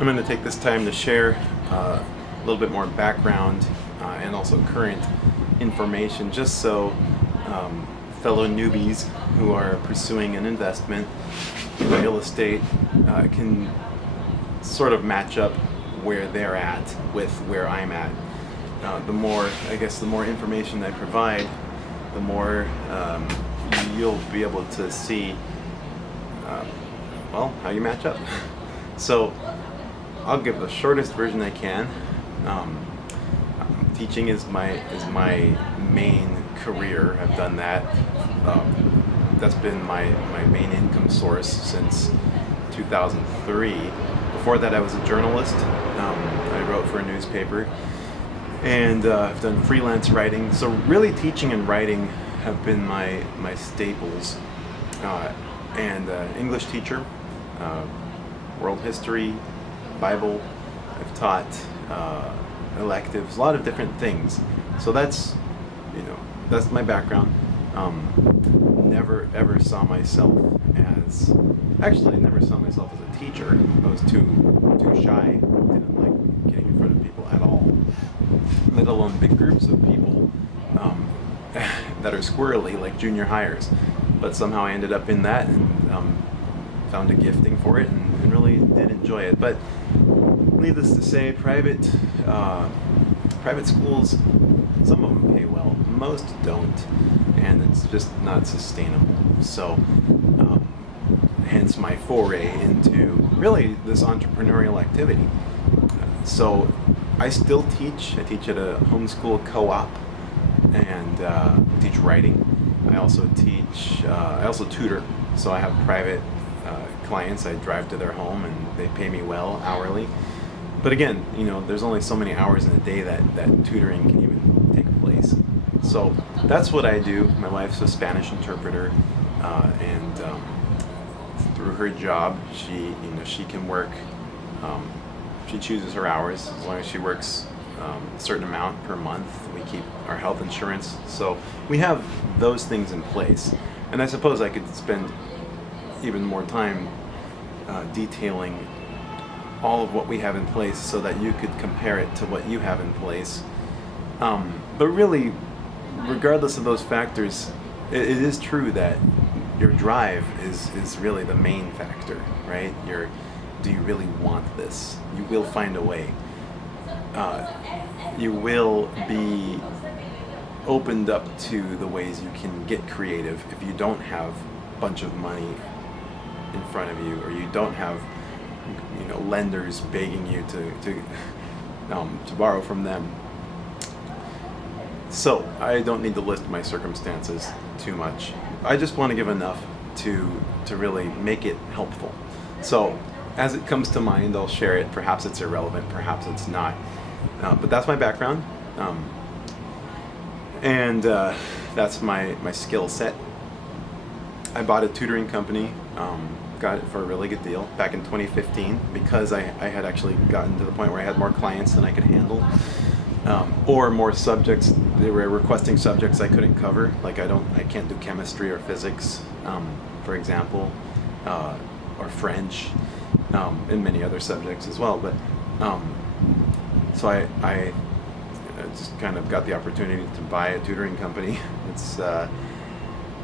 I'm going to take this time to share a little bit more background and also current information, just so fellow newbies who are pursuing an investment in real estate can sort of match up where they're at with where I'm at. The more information I provide, the more you'll be able to see how you match up. So I'll give the shortest version I can. Teaching is my main career. I've done that. That's been my main income source since 2003. Before that, I was a journalist. I wrote for a newspaper, and I've done freelance writing. So really, teaching and writing have been my staples. And English teacher, world history, Bible. I've taught electives, a lot of different things. So that's my background. Never ever saw myself as, actually I never saw myself as a teacher. I was too shy, didn't like getting in front of people at all, let alone big groups of people that are squirrely, like junior hires. But somehow I ended up in that and found a gifting for it and really did enjoy it. But needless to say, private schools, some of them pay well, most don't, and it's just not sustainable. So hence my foray into really this entrepreneurial activity. So I still teach. I teach at a homeschool co-op and teach writing. I also teach, I also tutor. So I have private clients. I drive to their home and they pay me well hourly. But again, there's only so many hours in a day that tutoring can even take place. So that's what I do. My wife's a Spanish interpreter, and through her job, she can work. She chooses her hours as long as she works a certain amount per month. We keep our health insurance, so we have those things in place. And I suppose I could spend even more time detailing all of what we have in place so that you could compare it to what you have in place. But really, regardless of those factors, it is true that your drive is really the main factor, right? Do you really want this? You will find a way. You will be opened up to the ways you can get creative if you don't have a bunch of money in front of you, or you don't have lenders begging you to borrow from them. So I don't need to list my circumstances too much. I just want to give enough to really make it helpful. So as it comes to mind, I'll share it. Perhaps it's irrelevant, perhaps it's not. But that's my background, and that's my skill set. I bought a tutoring company, got it for a really good deal back in 2015 because I had actually gotten to the point where I had more clients than I could handle, or more subjects. They were requesting subjects I couldn't cover, like I can't do chemistry or physics, for example, or French, and many other subjects as well. But so I just kind of got the opportunity to buy a tutoring company.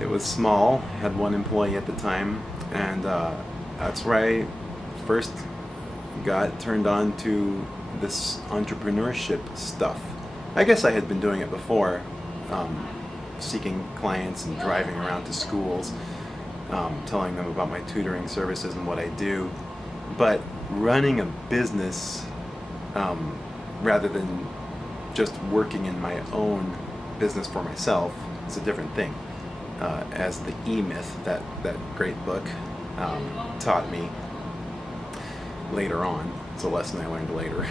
It was small, had one employee at the time, and that's where I first got turned on to this entrepreneurship stuff. I guess I had been doing it before, seeking clients and driving around to schools, telling them about my tutoring services and what I do. But running a business, rather than just working in my own business for myself, is a different thing. As the E-Myth, that great book, taught me later on, it's a lesson I learned later,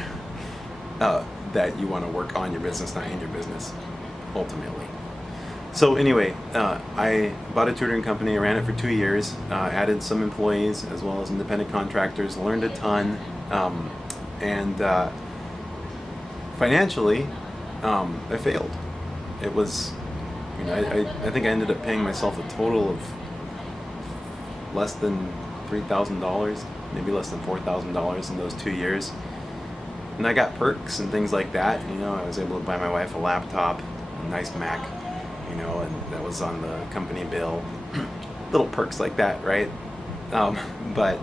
that you want to work on your business, not in your business, ultimately. So anyway, I bought a tutoring company, I ran it for 2 years, added some employees as well as independent contractors, learned a ton, and financially, I failed. It was, I think I ended up paying myself a total of less than $3,000 maybe less than $4,000 in those 2 years. And I got perks and things like that. You know, I was able to buy my wife a laptop, a nice Mac, you know, and that was on the company bill. Little perks like that, right? But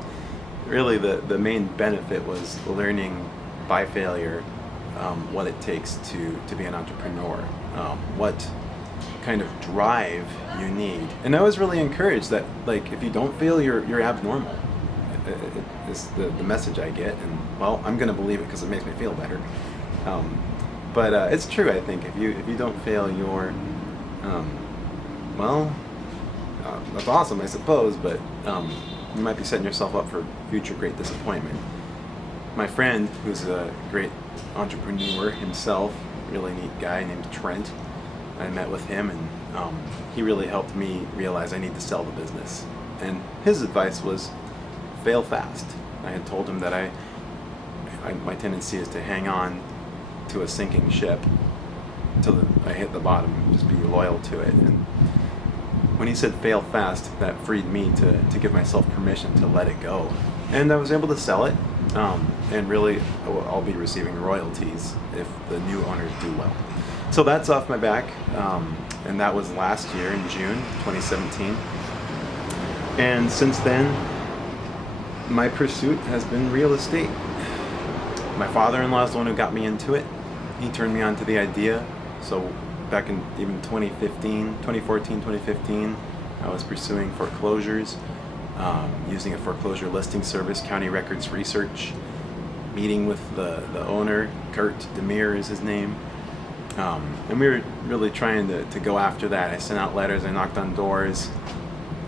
really the main benefit was learning by failure what it takes to be an entrepreneur, what kind of drive you need. And I was really encouraged that, like, if you don't fail, you're abnormal. It's the message I get, and well, I'm gonna believe it because it makes me feel better. But it's true. I think if you don't fail, you're well, that's awesome, I suppose, but you might be setting yourself up for future great disappointment. My friend, who's a great entrepreneur himself, really neat guy named Trent, I met with him, and he really helped me realize I need to sell the business. And his advice was fail fast. I had told him that my tendency is to hang on to a sinking ship until I hit the bottom and just be loyal to it. And when he said fail fast, that freed me to give myself permission to let it go. And I was able to sell it, and really I'll be receiving royalties if the new owners do well. So that's off my back, and that was last year in June 2017. And since then, my pursuit has been real estate. My father-in-law is the one who got me into it. He turned me on to the idea. So back in even 2014, 2015, I was pursuing foreclosures, using a foreclosure listing service, County Records Research, meeting with the owner, Kurt Demir is his name. And we were really trying to go after that. I sent out letters, I knocked on doors,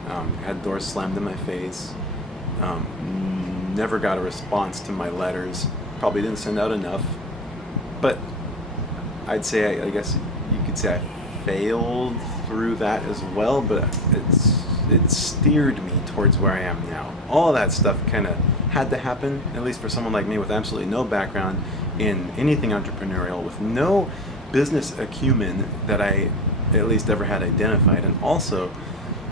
had doors slammed in my face. Never got a response to my letters. Probably didn't send out enough. But I'd say, I guess you could say I failed through that as well, but it steered me towards where I am now. All of that stuff kind of had to happen, at least for someone like me with absolutely no background in anything entrepreneurial, with no business acumen that I at least ever had identified. And also,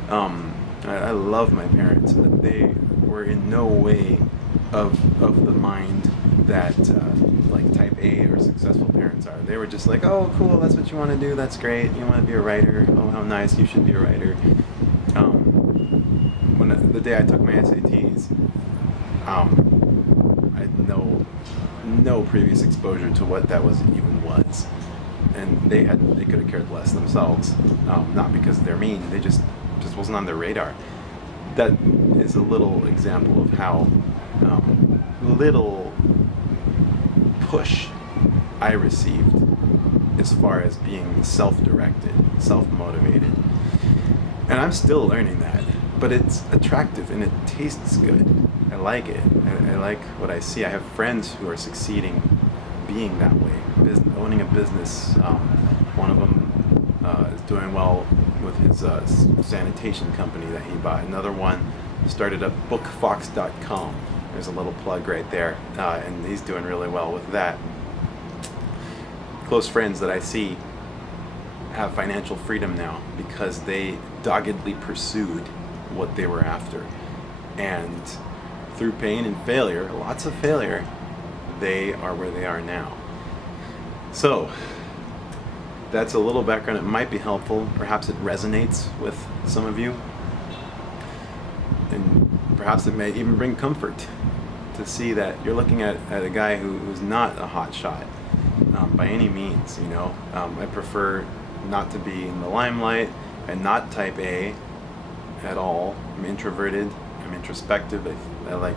I love my parents, but they were in no way of the mind that like type A or successful parents are. They were just like, oh cool, that's what you want to do, that's great, you want to be a writer, oh how nice, you should be a writer. When the day I took my SATs, I had no previous exposure to what that even was, and they could have cared less themselves, not because they're mean, they just wasn't on their radar. That is a little example of how little push I received as far as being self-directed, self-motivated. And I'm still learning that, but it's attractive and it tastes good. I like it. I like what I see. I have friends who are succeeding being that way, owning a business. One of them is doing well with his sanitation company that he bought. Another one started up bookfox.com. There's a little plug right there, and he's doing really well with that. Close friends that I see have financial freedom now because they doggedly pursued what they were after. And through pain and failure, lots of failure, they are where they are now. So that's a little background. It might be helpful. Perhaps it resonates with some of you. And perhaps it may even bring comfort to see that you're looking at a guy who's not a hot shot by any means, you know. I prefer not to be in the limelight and not type A at all. I'm introverted, I'm introspective. I like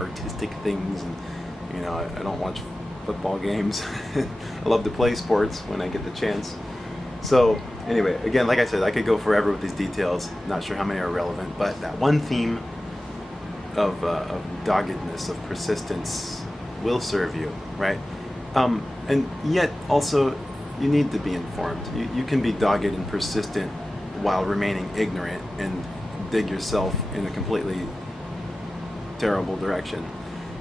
artistic things, and you know, I don't watch football games. I love to play sports when I get the chance. So anyway, again, like I said, I could go forever with these details. Not sure how many are relevant, but that one theme of doggedness, of persistence, will serve you, right? And yet also, you need to be informed. You can be dogged and persistent while remaining ignorant and dig yourself in a completely terrible direction.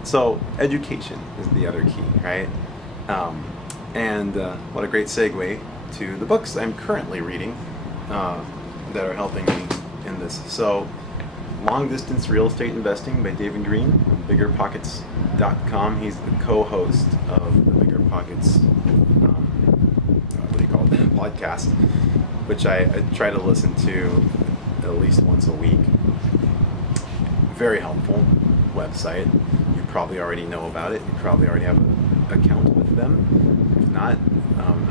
So education is the other key, right? And what a great segue to the books I'm currently reading that are helping me in this. So Long Distance Real Estate Investing by David Green from biggerpockets.com. He's the co-host of the Bigger Pockets, podcast, which I try to listen to at least once a week. Very helpful website. You probably already know about it. You probably already have an account with them. If not,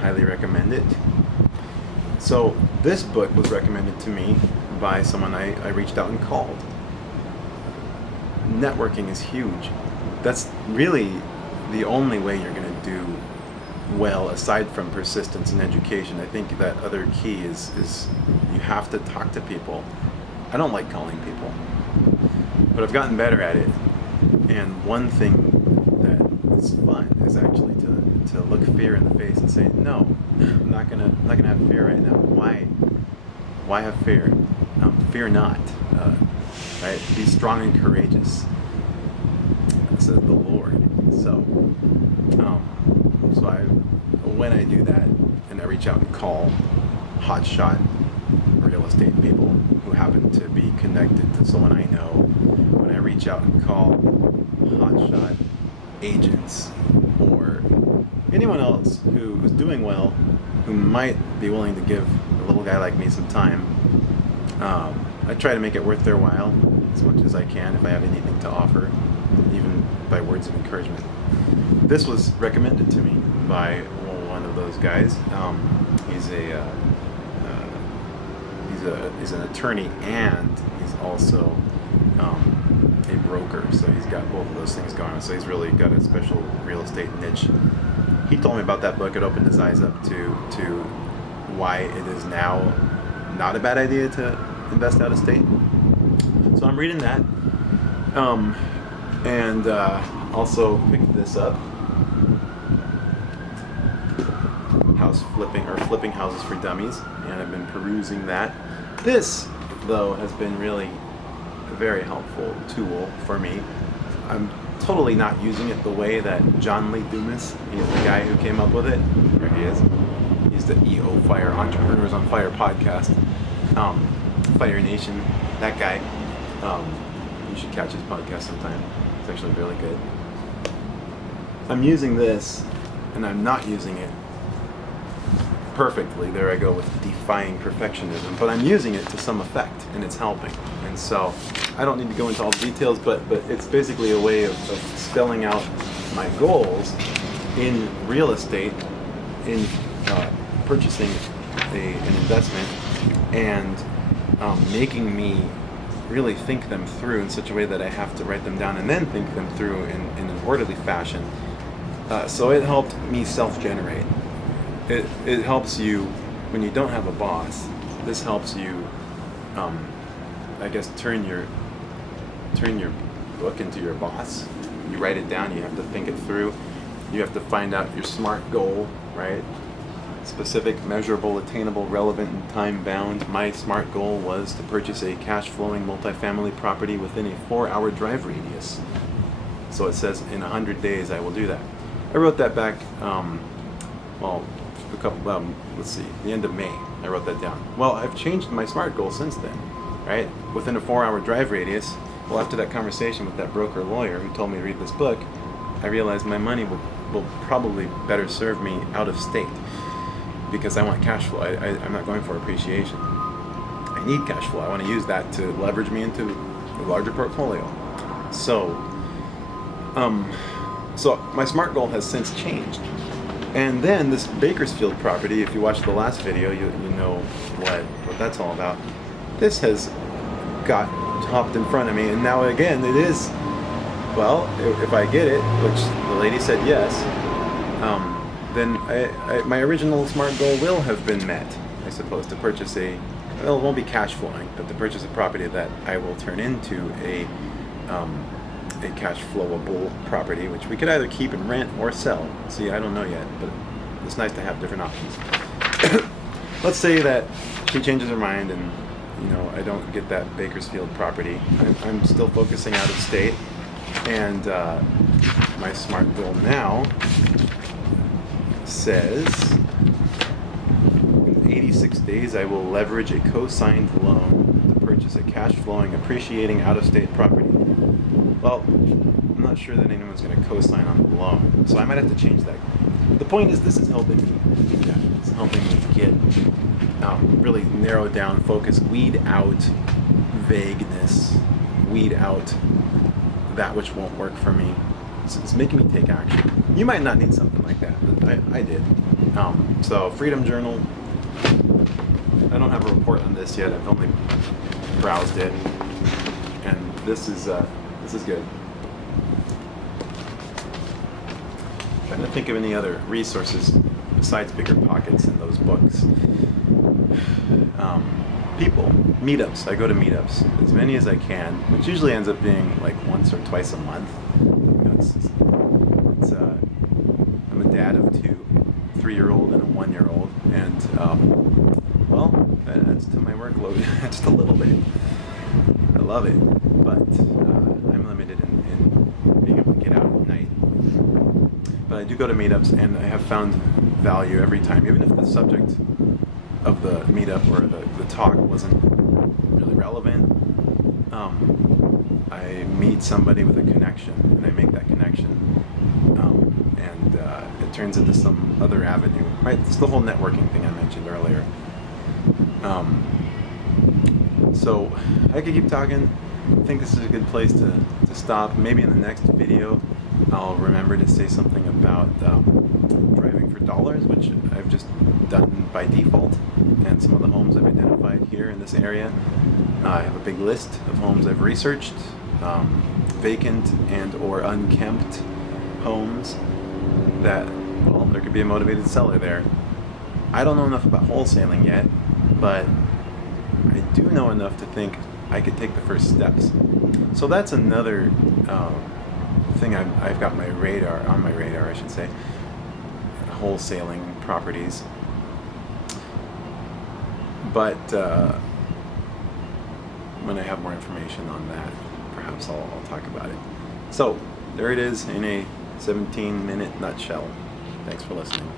highly recommend it. So this book was recommended to me by someone I reached out and called. Networking is huge. That's really the only way you're going to do well, aside from persistence and education. I think that other key is you have to talk to people. I don't like calling people, but I've gotten better at it. And one thing that is fun is actually to look fear in the face and say, no, I'm not gonna have fear right now. Why have fear? Fear not. Right? Be strong and courageous, says the Lord. So when I do that and I reach out and call hotshot real estate people who happen to be connected to someone I know, when I reach out and call hotshot agents or anyone else who's doing well, who might be willing to give a little guy like me some time, I try to make it worth their while as much as I can if I have anything to offer, even by words of encouragement. This was recommended to me by one of those guys. He's an attorney and he's also a broker, so he's got both of those things going on. So he's really got a special real estate niche. He told me about that book. It opened his eyes up to why it is now not a bad idea to invest out of state. So I'm reading that, and also picked this up. Flipping houses for dummies, and I've been perusing that. This, though, has been really a very helpful tool for me. I'm totally not using it the way that John Lee Dumas, he's the guy who came up with it. There he is. He's the EO Fire, Entrepreneurs on Fire podcast. Fire Nation, that guy. You should catch his podcast sometime. It's actually really good. I'm using this, and I'm not using it perfectly. There I go with defying perfectionism, but I'm using it to some effect, and it's helping. And so I don't need to go into all the details, but it's basically a way of spelling out my goals in real estate, in purchasing an investment, and making me really think them through in such a way that I have to write them down and then think them through in an orderly fashion. So it helped me self-generate. It helps you when you don't have a boss. This helps you, I guess, turn your book into your boss. You write it down. You have to think it through. You have to find out your SMART goal, right? Specific, measurable, attainable, relevant, and time-bound. My SMART goal was to purchase a cash-flowing multifamily property within a 4-hour drive radius. So it says in 100 days I will do that. I wrote that back, the end of May. I wrote that down. Well, I've changed my SMART goal since then, right? Within a 4-hour drive radius. Well, after that conversation with that broker lawyer who told me to read this book, I realized my money will probably better serve me out of state because I want cash flow. I'm not going for appreciation. I need cash flow. I want to use that to leverage me into a larger portfolio. So my SMART goal has since changed. And then this Bakersfield property, if you watched the last video, you know what that's all about. This has got hopped in front of me, and now again it is, well, if I get it, which the lady said yes, then my original SMART goal will have been met, I suppose, to purchase it won't be cash flowing, but to purchase a property that I will turn into a cash flowable property, which we could either keep and rent or sell. See, I don't know yet, but it's nice to have different options. Let's say that she changes her mind and I don't get that Bakersfield property. I'm still focusing out of state, and my SMART goal now says in 86 days I will leverage a co-signed loan to purchase purchase a cash-flowing, appreciating out-of-state property. Well, I'm not sure that anyone's going to co-sign on the loan, so I might have to change that. The point is, this is helping me do that. It's helping me get really narrow down, focus, weed out vagueness, weed out that which won't work for me. It's making me take action. You might not need something like that, but I did. So Freedom Journal, I don't have a report on this yet. I've only browsed it, and this is good. I'm trying to think of any other resources besides Bigger Pockets and those books. People, meetups. I go to meetups as many as I can, which usually ends up being like once or twice a month. I'm a dad of two, 3-year-old and a 1-year-old, and well, that adds to my workload just a little bit. I love it, but I'm limited in being able to get out at night. But I do go to meetups, and I have found value every time, even if the subject of the meetup or the talk wasn't really relevant. I meet somebody with a connection, and I make that connection, and it turns into some other avenue. Right? It's the whole networking thing I mentioned earlier. So I could keep talking. I think this is a good place to stop. Maybe in the next video I'll remember to say something about driving for dollars, which I've just done by default, and some of the homes I've identified here in this area. I have a big list of homes I've researched, vacant and or unkempt homes that, well, there could be a motivated seller there. I don't know enough about wholesaling yet, but I do know enough to think I could take the first steps. So that's another thing I've got on my radar, I should say, wholesaling properties. But when I have more information on that, perhaps I'll talk about it. So there it is in a 17-minute nutshell. Thanks for listening.